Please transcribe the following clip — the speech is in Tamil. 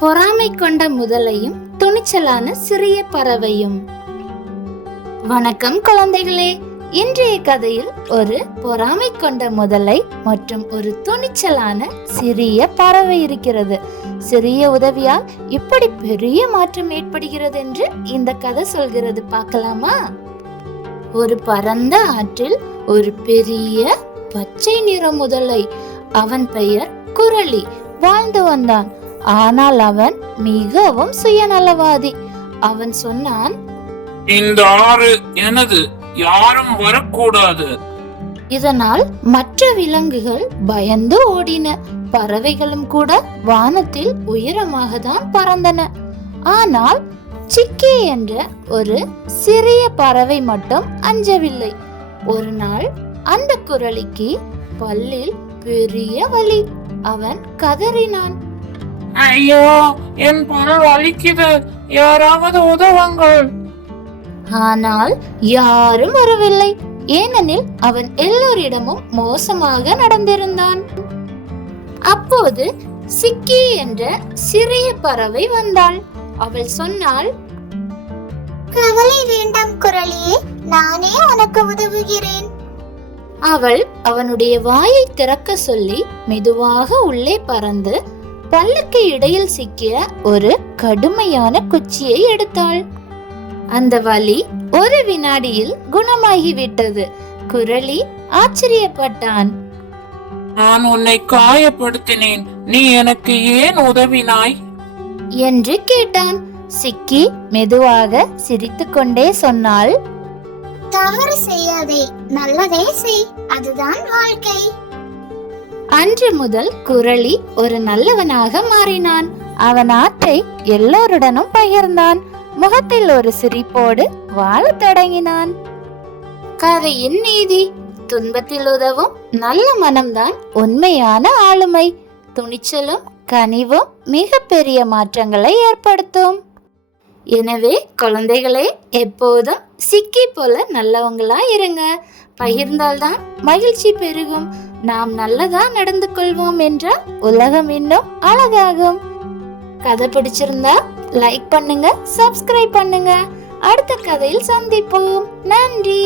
பொறாமை கொண்ட முதலையும் துணிச்சலான சிறிய பறவையும். வணக்கம் குழந்தைகளே. இன்றைய கதையில் ஒரு பொறாமை கொண்ட முதலை மற்றும் ஒரு துணிச்சலான சிறிய பறவை இருக்கிறது. சிறிய உதவியால் இப்படி பெரிய மாற்றம் ஏற்படுகிறது என்று இந்த கதை சொல்கிறது. பார்க்கலாமா? ஒரு பரந்த ஆற்றில் ஒரு பெரிய பச்சை நிற முதலை, அவன் பெயர் குரளி, வாழ்ந்து வந்தான். ஆனால் அவன் மிகவும் சுயநலவாதி. அவன் சொன்னான், இந்த ஆறு எனது, யாரும் வரக்கூடாது. இதனால் மற்ற விலங்குகள் பயந்து ஓடின. பறவைகளும் கூட வானத்தில் உயரமாக தான் பறந்தன. ஆனால் சிக்கி என்ற ஒரு சிறிய பறவை மட்டும் அஞ்சவில்லை. ஒரு நாள் அந்த குரலிக்கு பல்லில் பெரிய வலி. அவன் கதறினான், ஐயோ, என் பல் வலிக்குது, யாராவது உதவுங்கள். ஆனால் யாரும் வரவில்லை. ஏனெனில் அவன் எல்லோரிடமும் மோசமாக நடந்திருந்தான். அப்போது சிக்கி என்ற சிறிய பறவை வந்தாள். அவள் சொன்னாள், கவலை வேண்டாம் குரலியே, நானே உனக்கு உதவுகிறேன். அவள் அவனுடைய வாயை திறக்க சொல்லி மெதுவாக உள்ளே பறந்து பல்லுக்கு இடையில் சிக்கிய ஒரு கடுமையான குச்சியை எடுத்தாள். அந்த வலி ஒரு வினாடியில் குணமாகிவிட்டது. குரலி ஆச்சரியப்பட்டான். நான் உன்னை காயப்படுத்தினேன், நீ எனக்கு ஏன் உதவினாய் என்று கேட்டான். சிக்கி மெதுவாக சிரித்துக்கொண்டே சொன்னாள், தவறு செய்யாதே, நல்லதே செய், அதுதான் வாழ்க்கை. அன்று முதல் குரலி ஒரு நல்லவனாக மாறினான். அவன் ஆற்றை எல்லோருடனும் பகிர்ந்தான். முகத்தில் ஒரு சிரிப்போடு வாழத் தொடங்கினான். கதையின் நீதி: துன்பத்தில் உதவும் நல்ல மனம்தான் உண்மையான ஆளுமை. துணிச்சலும் கனிவும் மிக பெரிய மாற்றங்களை ஏற்படுத்தும். எனவே குழந்தைகளே, எப்போதும் சிக்கி போல நல்லவங்களா இருங்க. பகிர்ந்தால்தான் மகிழ்ச்சி பெருகும். நாம் நல்லதா நடந்து கொள்வோம் என்றால் உலகம் இன்னும் அழகாகும். கதை பிடிச்சிருந்தா லைக் பண்ணுங்க, சப்ஸ்கிரைப் பண்ணுங்க. அடுத்த கதையில் சந்திப்போம். நன்றி.